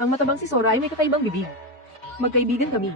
Ang matabang si Sora ay may kakaibang bibig. Magkaibigan kami.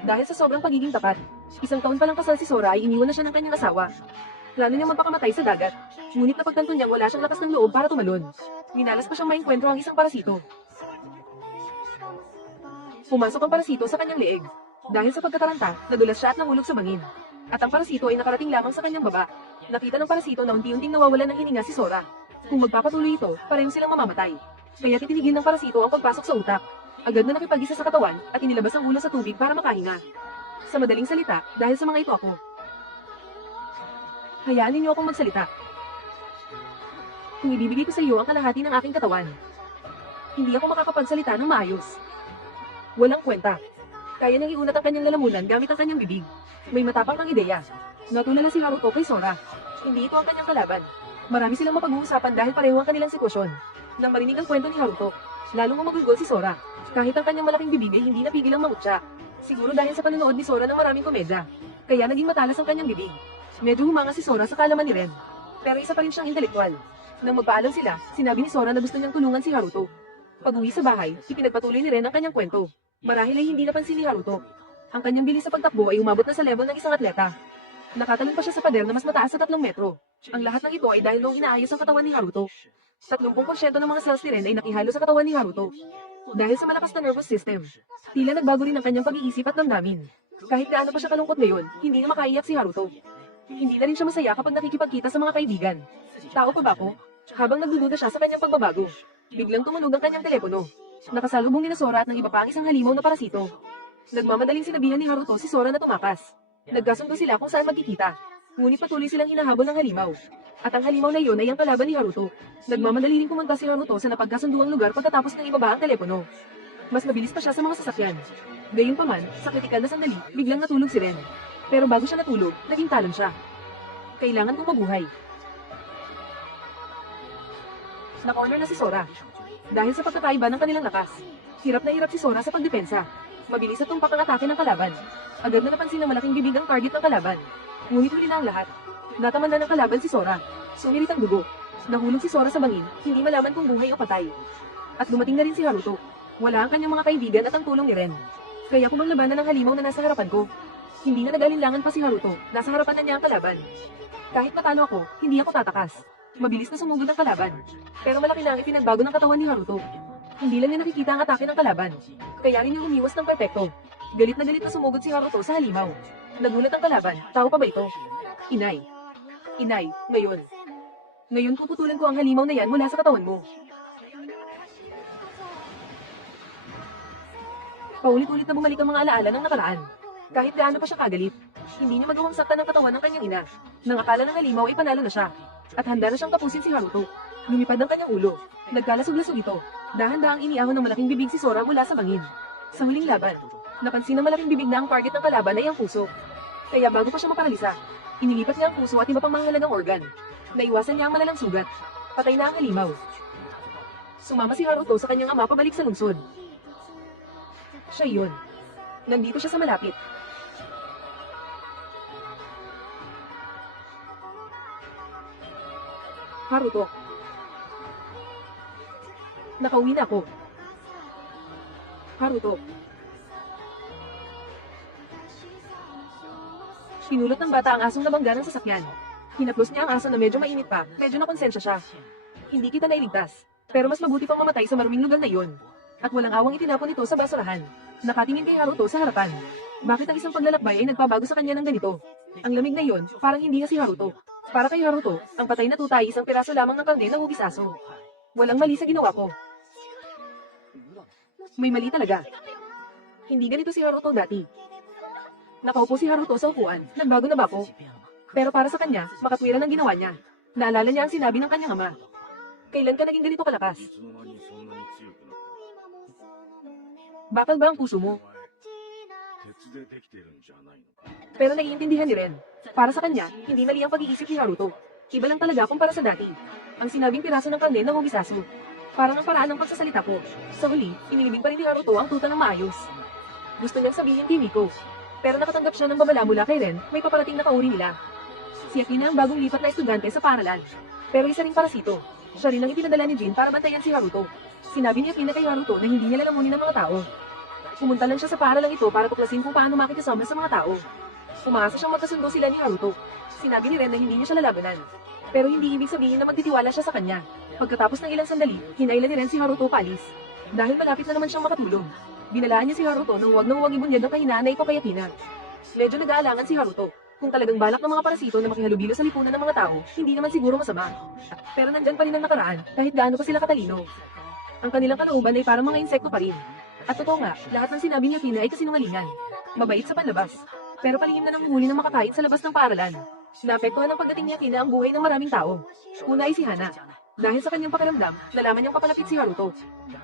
Dahil sa sobrang pagiging tapat, 1 taon pa lang kasal si Sora ay iniwan na siya ng kanyang asawa. Plano niyang magpakamatay sa dagat. Ngunit napagtanto niyang wala siyang lakas ng loob para tumalon. Minalas pa siyang maengkwentro ang isang parasito. Pumasok ang parasito sa kanyang leeg. Dahil sa pagkataranta, nadulas siya at nahulog sa bangin. At ang parasito ay nakarating lamang sa kanyang baba. Nakita ng parasito na unti-unting nawawalan ng hininga si Sora. Kung magpapatuloy ito, pareho silang mamamatay. Kaya titinigil ng parasito ang pagpasok sa utak. Agad na nakipag-isa sa katawan at inilabas ang ulo sa tubig para makahinga. Sa madaling salita, dahil sa mga ito ako. Hayaan ninyo akong magsalita. Kung ibibigay ko sa iyo ang kalahati ng aking katawan, hindi ako makakapagsalita ng maayos. Walang kwenta. Kaya niyang iunat ang kanyang lalamunan gamit ang kanyang bibig. May matapang kang ideya. Natulala si Haruto kay Sora. Hindi ito ang kanyang kalaban. Marami silang mapag-uusapan dahil pareho ang kanilang sitwasyon. Nang marinig ang kwento ni Haruto, lalong umagulgol si Sora. Kahit ang kanyang malaking bibig ay hindi napigil ang mangutya. Siguro dahil sa panonood ni Sora ng maraming komedya. Kaya naging matalas ang kanyang bibig. Medyo humanga si Sora sa kalaman ni Ren. Pero isa pa rin siyang intelektual. Nang magpaalam sila, sinabi ni Sora na gusto niyang tulungan si Haruto. Pag-uwi sa bahay, ipinagpatuloy ni Ren ang kanyang kwento. Marahil ay hindi napansin ni Haruto. Ang kanyang bilis sa pagtakbo ay umabot na sa level ng isang atleta. Nakatalon pa siya sa pader na mas mataas sa 3 metro. Ang lahat ng ito ay dahil noong inaayos ang katawan ni Haruto. 30% ng mga cells ni Ren ay nakihalo sa katawan ni Haruto. Dahil sa malakas na nervous system, tila nagbago rin ang kanyang pag-iisip at damdamin. Kahit gaano pa siya kalungkot ngayon, hindi na makaiyak si Haruto. Hindi na rin siya masaya kapag nakikipagkita sa mga kaibigan. Tao pa ba ako? Habang nagdududa siya sa kanyang pagbabago, biglang tumunog ang kanyang telepono. Nakasalubong ni Sora at ng iba pa ang isang halimaw na parasito. Nagmamadaling sinabihan ni Haruto si Sora na tumakas. Nagkasundo sila kung saan magkikita. Ngunit patuloy silang hinahabol ng halimaw. At ang halimaw na iyon ay ang kalaban ni Haruto. Nagmamadali rin pumunta si Haruto sa napagkasunduang lugar pagkatapos ng ibaba ang telepono. Mas mabilis pa siya sa mga sasakyan. Gayunpaman, sa kritikal na sandali, biglang natulog si Ren. Pero bago siya natulog, naging talon siya. Kailangan kong mabuhay. Na-corner na si Sora. Dahil sa pagkakaiba ng kanilang lakas, hirap na hirap si Sora sa pagdepensa. Mabilis at tumpak ang atake ng kalaban. Agad na napansin ng malaking bibig ang target ng kalaban. Ngunit huli na ang lahat. Nataman na ng kalaban si Sora. Sumirit ang dugo. Nahulog si Sora sa bangin, hindi malaman kung buhay o patay. At dumating na rin si Haruto. Wala ang kanyang mga kaibigan at ang tulong ni Ren. Kaya kung ang labanan ng halimaw na nasa harapan ko, hindi na nag-alinlangan pa si Haruto, nasa harapan na niya ang kalaban. Kahit patalo ako, hindi ako tatakas. Mabilis na sumugod ang kalaban. Pero malaki na ang ipinagbago ng katawan ni Haruto. Hindi lang niya nakikita ang atake ng kalaban. Kaya rin yung umiwas ng perpekto. Galit na sumugod si Haruto sa halimaw. Nagulat ang kalaban, tao pa ba ito? Inay. Inay, ngayon. Ngayon puputulan ko ang halimaw na yan mula sa katawan mo. Paulit-ulit na bumalik ang mga alaala ng nakaraan. Kahit gaano pa siya kagalit, hindi niya magawang saktan ng katawan ng kanyang ina. Nang akala ng halimaw ay panalo na siya. At handa na siyang tapusin si Haruto. Lumipad ang kanyang ulo. Nagkalasog-lasog ito. Dahan-dahang iniahon ng malaking bibig si Sora mula sa bangin. Sa huling laban, napansin ng malaking bibig na ang target ng kalaban ay ang puso. Kaya bago pa siya maparalisa, inilipat niya ang puso at iba pang mahalagang organ. Naiwasan niya ang malalang sugat. Patay na ang halimaw. Sumama si Haruto sa kanyang ama pabalik sa lungsod. Siya yun. Nandito siya sa malapit. Haruto. Nakauwi na ako. Haruto. Pinulot ng bata ang asong nabangga ng sasakyan. Hinaplos niya ang aso na medyo mainit pa, medyo nakonsensya siya. Hindi kita nailigtas, pero mas mabuti pang mamatay sa maruming lugar na iyon. At walang awang itinapon ito sa basurahan. Nakatingin kay Haruto sa harapan. Bakit ang isang paglalakbay ay nagpabago sa kanya ng ganito? Ang lamig na iyon, parang hindi na si Haruto. Para kay Haruto, ang patay na tuta ay isang piraso lamang ng karne na hugis aso. Walang mali sa ginawa ko. May mali talaga. Hindi ganito si Haruto dati. Nakaupo si Haruto sa upuan, nagbago na ba ako? Pero para sa kanya, makatwiran ang ginawa niya. Naalala niya ang sinabi ng kanyang ama. Kailan ka naging ganito kalakas? Bakal ba ang puso mo? Pero naiintindihan ni Ren. Para sa kanya, hindi mali ang pag-iisip ni Haruto. Iba lang talaga kumpara sa dati. Ang sinabing piraso ng karne na humisaso. Parang ang paraan ng pagsasalita ko. Sa huli, inilibig pa rin ni Haruto ang tuta ng maayos. Gusto niyang sabihin kay Miko. Pero nakatanggap siya ng babala mula kay Ren, may paparating na kauri nila. Si Akina ang bagong lipat na estudyante sa paaralan. Pero isa ring parasito. Siya rin ang ipinadala ni Jin para bantayan si Haruto. Sinabi ni Akina kay Haruto na hindi niya lalamunin ang mga tao. Pumunta lang siya sa paaralang ito para tuklasin kung paano makikisama sa mga tao. Umaasa siyang magkasundo sila ni Haruto. Sinabi ni Ren na hindi niya siya lalabanan. Pero hindi ibig sabihin na magtitiwala siya sa kanya. Pagkatapos ng ilang sandali, hinailan ni Ren si Haruto paalis. Dahil malapit na naman siyang makatulog. Binalaan niya si Haruto nang huwag ibunyag ang kahinaan na ito kay Akina. Medyo nag-aalangan si Haruto. Kung talagang balak ng mga parasito na makihalubilo sa lipunan ng mga tao, hindi naman siguro masama. Pero nandyan pa rin ang nakaraan, kahit gaano pa sila katalino. Ang kanilang kalooban ay parang mga insekto pa rin. At totoo nga, lahat ng sinabi ni Akina ay kasinungalingan. Mabait sa panlabas. Pero palihim na nanguhuli ng makakain sa labas ng paaralan. Naapektuhan ng pagdating ni Akina ang buhay ng maraming tao. Una ay si Hana. Dahil sa kanyang pakiramdam, nalaman niyang papalapit si Haruto.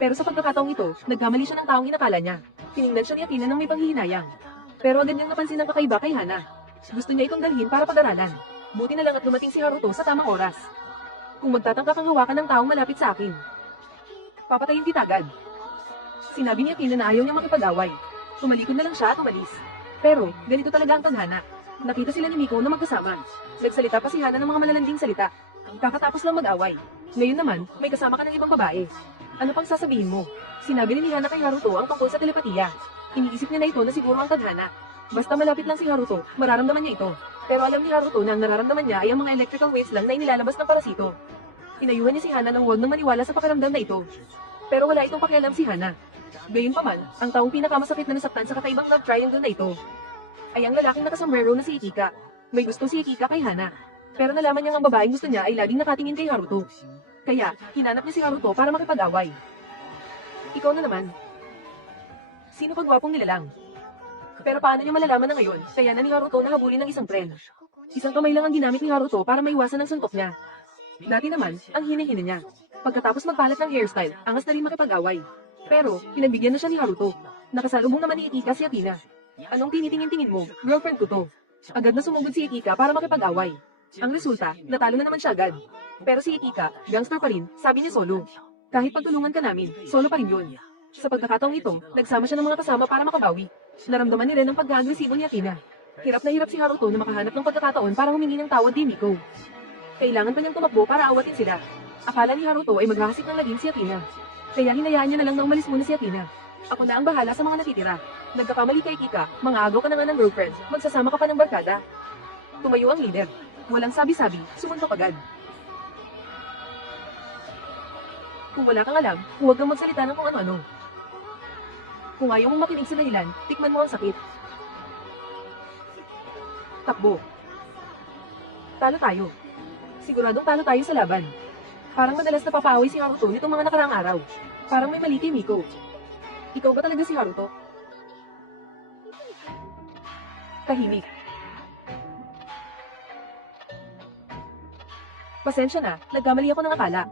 Pero sa pagkakataong ito, nagkamali siya ng taong inakala niya. Tiningnan siya ni Akina ng may panghihinayang. Pero agad niyang napansin ang kakaiba kay Hana. Gusto niya itong dalhin para pag-aralan. Buti na lang at dumating si Haruto sa tamang oras. Kung magtatangka kang hawakan ng taong malapit sa akin, papatayin kita agad. Sinabi ni Akina na ayaw niyang makipag-away. Tumalikod na lang siya at umalis. Pero, ganito talaga ang tadhana. Nakita sila ni Miko na magkasama. Nagsalita pa si Hana ng mga malalanding salita. Kakatapos lang mag-away. Ngayon naman, may kasama ka ng ibang babae. Ano pang sasabihin mo? Sinabi ni Hana kay Haruto ang tungkol sa telepatiya. Iniisip niya na ito na siguro ang tadhana. Basta malapit lang si Haruto, mararamdaman niya ito. Pero alam ni Haruto na ang nararamdaman niya ay ang mga electrical waves lang na inilalabas ng parasito. Pinayuhan niya si Hana nang huwag nang maniwala sa pakiramdam na ito. Pero wala itong pakialam si Hana. Gayunpaman, ang taong pinakamasakit na nasaktan sa kakaibang love triangle na ito ay ang lalaking nakasombrero na si Ikika. May gusto si Ikika kay Hana. Pero nalaman niya ang babaeng gusto niya ay laging nakatingin kay Haruto. Kaya, hinanap niya si Haruto para makipag-away. Ikaw na naman. Sino pag gwapong nilalang? Pero paano niya malalaman na ngayon, kaya na ni Haruto na habulin ng isang tren. Isang kamay lang ang ginamit ni Haruto para maiwasan ang suntok niya. Dati naman, ang hine-hine niya. Pagkatapos magpalit ng hairstyle, angas na rin makipag-away. Pero, pinagbigyan na siya ni Haruto. Nakasalubong naman ni Ikika si Akina. Anong tinitingin-tingin mo? Girlfriend ko to. Agad na sumugod si Ikika para makipag-away. Ang resulta, natalo na naman siya agad. Pero si Ikika, gangster pa rin, sabi ni Solo. Kahit pagtulungan ka namin, solo pa rin yun. Sa pagkakataong ito, nagsama siya ng mga kasama para makabawi. Naramdaman ni Ren ang pagka-agresibo ni Akina. Hirap na hirap si Haruto na makahanap ng pagkakataon para humingi ng tawad kay Miko. Kailangan pa niyang tumakbo para awatin sila. Akala ni Haruto ay maghahasik ng lagim si Akina. Kaya hinayaan niya na lang na umalis muna si Akina. Ako na ang bahala sa mga natitira. Nagkakamali kay Kika, mga agaw ka na nga ng girlfriend, magsasama ka pa ng barkada. Tumayo ang leader. Walang sabi-sabi, sumuntok agad. Kung wala kang alam, huwag kang magsalita ng kung ano-ano. Kung ayaw mong makinig sa dahilan, tikman mo ang sakit. Takbo. Talo tayo. Siguradong talo tayo sa laban. Parang madalas napapaaway si Haruto nitong mga nakaraang araw. Parang may mali kay Miko. Ikaw ba talaga si Haruto? Tahimik. Pasensya na, nagkamali ako ng akala.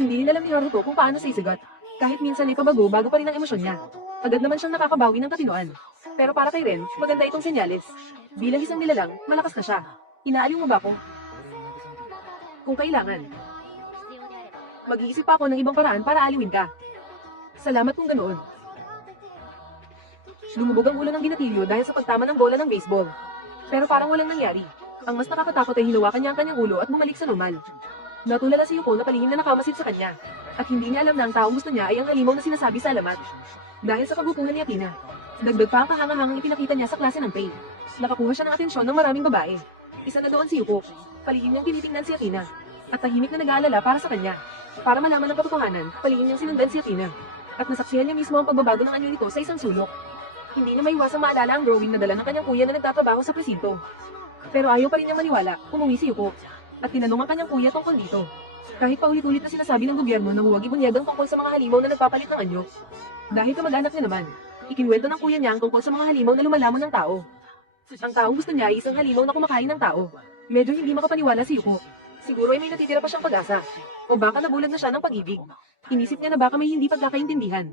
Hindi alam ni Haruto kung paano sisigat. Kahit minsan ay pabago bago pa rin ang emosyon niya. Agad naman siyang nakakabawi ng katinoan. Pero para kay Ren, maganda itong senyales. Bilang isang nilalang, malakas na siya. Inaaliw mo ba ako? Kung kailangan. Mag-iisip pa ako ng ibang paraan para aliwin ka. Salamat kung ganoon. Lumubog ang ulo ng ginatilyo dahil sa pagtama ng bola ng baseball. Pero parang walang nangyari. Ang mas nakakatakot ay hinawakan niya ang kanyang ulo at bumalik sa normal. Natulala si Yuko na palihim na nakamasid sa kanya. At hindi niya alam na ang taong gusto niya ay ang halimaw na sinasabi sa alamat. Dahil sa kagustuhan ni Akina. Dagdag pa ang kahangahangang ipinakita niya sa klase ng Pay. Nakakuha siya ng atensyon ng maraming babae. Isa na doon si Yuko. Palihim niyang tinitingnan si Akina. At tahimik na nag-aalala para sa kanya. Para malaman ang katotohanan, palihim niyang sinundan si Akina. At nasaksihan niya mismo ang pagbabago ng anyo nito sa isang sulok. Hindi niya maiwasang maalala ang drawing na dala ng kanyang kuya na nagtatrabaho sa presinto. Pero ayaw pa rin niyang maniwala, umuwi si Yuko. At tinanong ang kanyang kuya tungkol dito. Kahit paulit-ulit na sinasabi ng gobyerno na huwag ibunyag ang tungkol sa mga halimaw na nagpapalit ng anyo. Dahil kamag-anak niya naman, ikinwento ng kuya niya ang tungkol sa mga halimaw na lumalamon ng tao. Ang taong gusto niya ay isang halimaw na kumakain ng tao. Medyo hindi makapaniwala si Yuko. Siguro ay may natitira pa siyang pag-asa. O baka nabulag na siya ng pag-ibig. Inisip niya na baka may hindi pagkakaintindihan.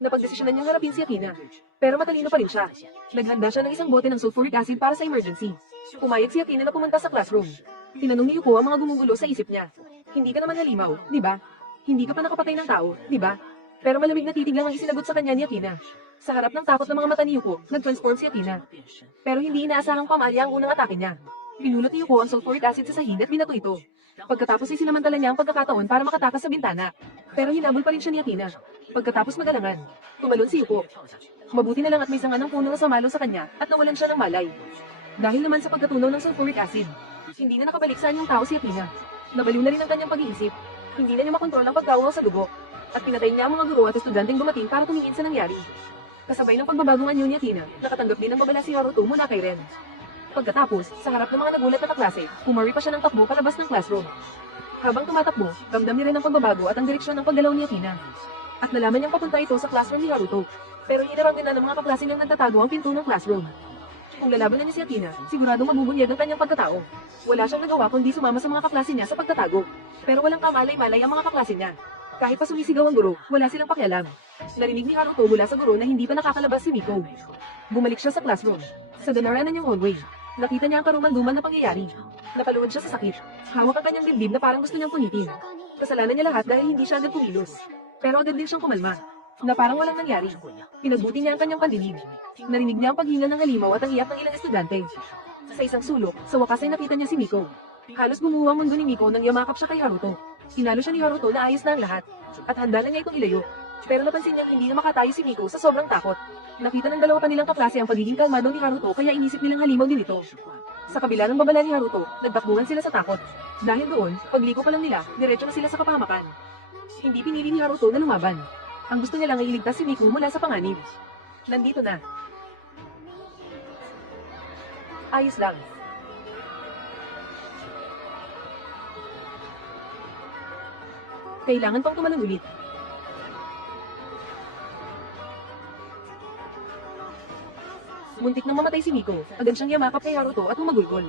Napagdesisyonan niyang harapin si Akina. Pero matalino pa rin siya. Naghanda siya ng isang bote ng sulfuric acid para sa emergency. Pumayag si Akina na pumunta sa classroom. Tinanong ni Yuko ang mga gumugulo sa isip niya. Hindi ka naman halimaw, di ba? Hindi ka pa nakapatay ng tao, di ba? Pero malamig na titig lang ang isinagot sa kanya ni Akina. Sa harap ng takot ng mga mata ni Yuko, nag-transform si Akina. Pero hindi inaasahang pamalya ang unang atake niya. Pinulot ni Yuko ang sulfuric acid sa sahig at binato ito. Pagkatapos ay sinamantala niya ang pagkakataon para makatakas sa bintana. Pero hinabol pa rin siya ni Akina. Pagkatapos magalangan, tumalon si Yuko. Mabuti na lang at may sanga ng puno na sumalo sa kanya at nawalan siya ng malay. Dahil naman sa pagkatunaw ng sulfuric acid, hindi na nakabalik sa anyong tao si Akina. Nabaliw na rin ang kanyang pag-iisip. Hindi na niya makontrol ang pagkawal sa dugo. At pinatay niya ang mga guro at estudyanteng dumating para tumingin sa nangyari. Kasabay ng pagbabagong anyo ni Akina, nakatanggap din ng babala si Haruto mula kay Ren. Pagkatapos, sa harap ng mga nagulat na kaklase, pumari pa siya ng takbo palabas ng classroom. Habang tumatakbo, ramdam ni Ren ang pagbabago at ang direksyon ng paggalaw ni Akina. At nalaman niyang papunta ito sa classroom ni Haruto. Pero hinarang din na ng mga kaklase niyang nagtatago ang pinto ng classroom. Kung lalaban na niya si Akina, siguradong mabubunyag ang kanyang pagkatao. Wala siyang nagawa kundi sumama sa mga kaklase niya sa pagtatago. Pero walang kamalay-malay ang mga kaklase niya. Kahit pa sumisigaw ang guro, wala silang pakialam. Narinig ni Haruto mula sa guro na hindi pa nakakalabas si Miko. Bumalik siya sa classroom. Sa dinaranan niyang hallway, nakita niya ang karuman-duman na pangyayari. Napaluhod siya sa sakit. Hawak ang kanyang dibdib na parang gusto niyang punitin. Kasalanan niya lahat dahil hindi siya agad kumilos. Pero agad din siyang kumalma. Na parang walang nangyari. Pinagbuti niya ang kanyang pandinig. Narinig niya ang paghinga ng halimaw at ang iyak ng ilang estudyante. Sa isang sulok, sa wakas ay nakita niya si Miko. Halos bumuo ang mundo ni Miko nang yamakap siya kay Haruto. Tinalo siya ni Haruto na ayos na ang lahat. At handa na niya itong ilayo. Pero napansin niyang hindi na makatayo si Miko sa sobrang takot. Nakita ng dalawa pa nilang kaklase ang pagiging kalmado ni Haruto kaya inisip nilang halimaw din ito. Sa kabila ng babala ni Haruto, nagtakbuhan sila sa takot. Dahil doon, pagliko pa lang nila, diretso na sila sa kapahamakan. Hindi pinili ni Haruto na lumaban. Ang gusto niya lang ay iligtas si Miko mula sa panganib. Nandito na. Ayos lang. Kailangan pang tumalon ulit. Muntik nang mamatay si Miko, agad siyang yamakap kay Haruto at humagulgol.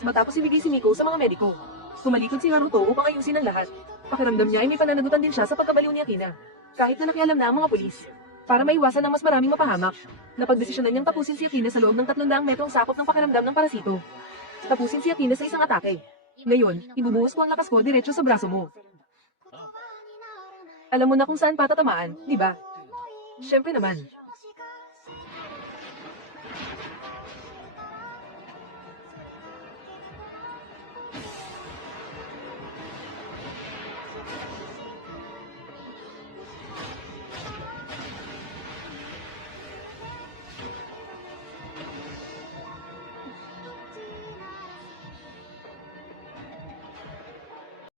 Matapos ibigay si Miko sa mga mediko, tumalikod si Haruto upang ayusin ang lahat. Pakiramdam niya ay may pananagutan din siya sa pagkabaliw ni Akina. Kahit na nakialam na ang mga pulis. Para maiwasan ng mas maraming mapahamak, napagdesisyonan niyang tapusin si Akina sa loob ng 300 metrong sakop ng pakiramdam ng parasito. Tapusin si Akina sa isang atake. Ngayon, ibubuhos ko ang lakas ko diretso sa braso mo. Alam mo na kung saan patatamaan, di ba? Siyempre naman.